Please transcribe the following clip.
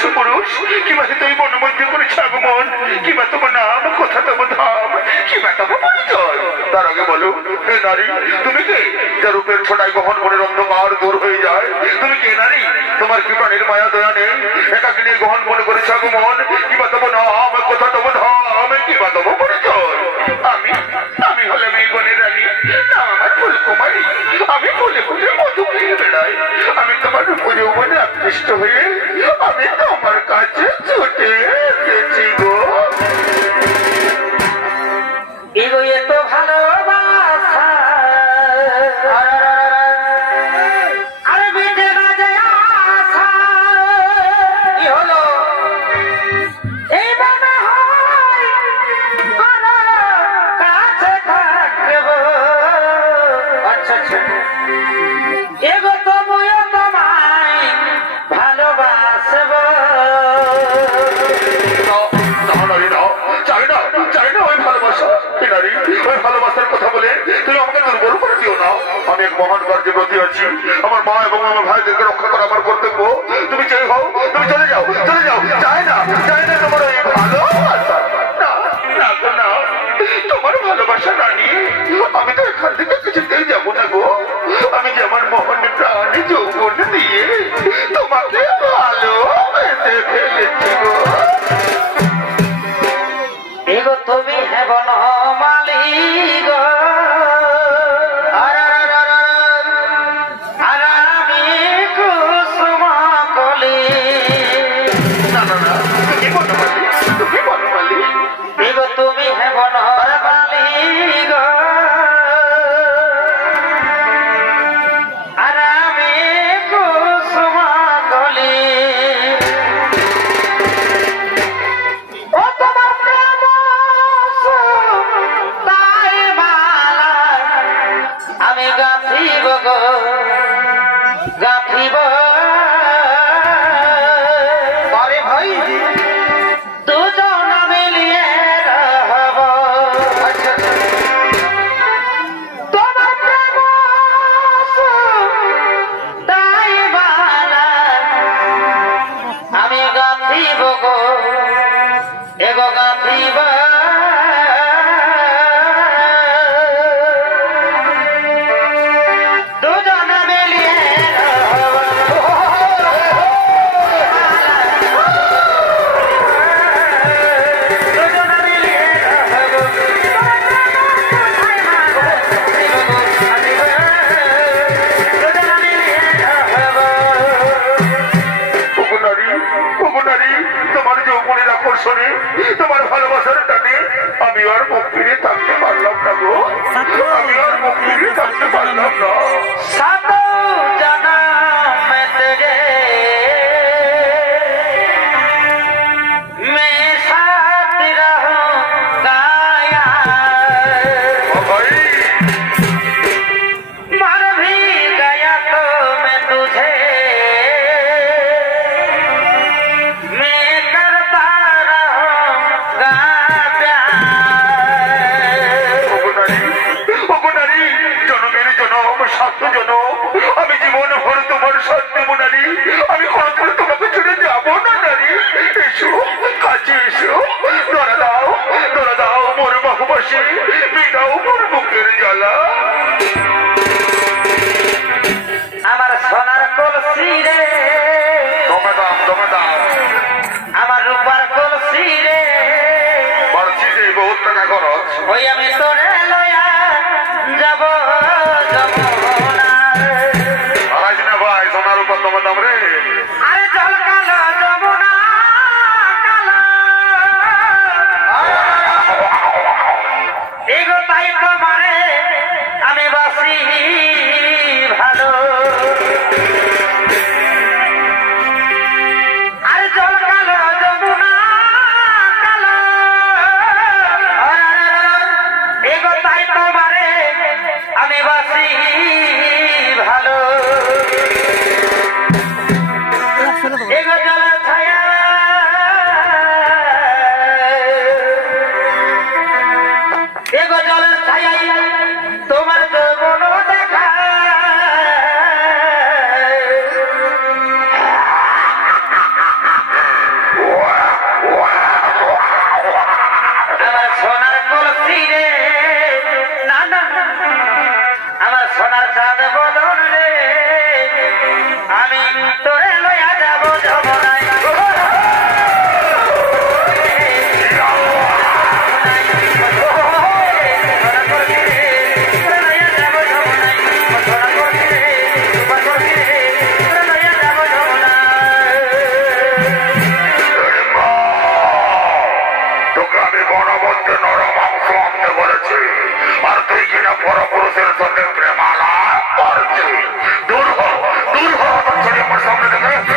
সুপুরুষ কিংবা তুই বনমধ্যে করেছে আগমন কিংবা তোমার নাম কোথা তোমার ধাম কিংবা তোমার পরিচয় তার আগে বলো হে নারী তুমি কে যে রূপের ছোটায় কখন মনের অন্ধকার দূর হয়ে যায় তুমি কে নারী তোমার কি প্রাণের মায়া দয়া নেই একাকে নিয়ে গ্রহণ মনে করেছে আগমন কিংবা তোমার নাম কোথা তোমার ধাম কিংবা তোমার পরিচয় আমি আমি হলাম এই বনের রানী নাম আমার ফুলকুমারী আমি ফুলে ফুলে মধু খেয়ে বেড়াই আমি তোমার পুজো মনে আকৃষ্ট হয়ে আমি তোমার কাছে ছুটে এসেছি গো এগো এত ভালোবাসা আরে বেঁধে বাজে আশা কি হলো এই মনে হয় আরো কাছে থাকবো আচ্ছা আচ্ছা এগো তবুও তোমায় ভালোবাসবো ওই ভালোবাসার কথা বলে তুমি আমাকে দুর্বল করে দিও না আমি এক মহান কার্যে ব্রতী আছি আমার মা এবং আমার ভাইদেরকে রক্ষা করা আমার কর্তব্য তুমি চাই হও তুমি চলে যাও চাই না তোমার ওই ভালোবাসা না তোমার ভালোবাসা রানী আমি তো এখান থেকে কিছুতেই যাবো না গো আমি যে আমার মোহন প্রাণী যৌবন দিয়ে তোমাকে ভালোবেসে ফেলেছি গো এগো তুমি হেবন মালিক আর আমি কুসুম কলি না তুমি বনমালী এগো তুমি হেবন মালিক আর আমি কুসুম কলি ও তোমার প্রেম তাই মালা আমি গাঁথিব গো গাঁথিব পরে ভাই দুজন মিলিয়ে রহব তোমার প্রেম তাই মালা আমি গাঁথিব গো এগো গাঁথিব দুজন মিলিয়ে দুজন মিলিয়ে তোমার যৌবনের আকর্ষণে তোমার ভালোবাসার টানে আমি আর মুখ ফিরে থাকতে পারলাম না গো আমি আর মুখ ফিরে থাকতে পারলাম না সাত জনম তেরে मैं साथ रहूंगा ভাই मर भी गया तो मैं तुझे मैं करता रहूंगा प्यार জনমের জনম সাত জনম সামনে বলেছে আর তুই কিনা পরপুরুষের সঙ্গে প্রেমালাপ করছিস। দূর হ আমার সামনে থেকে।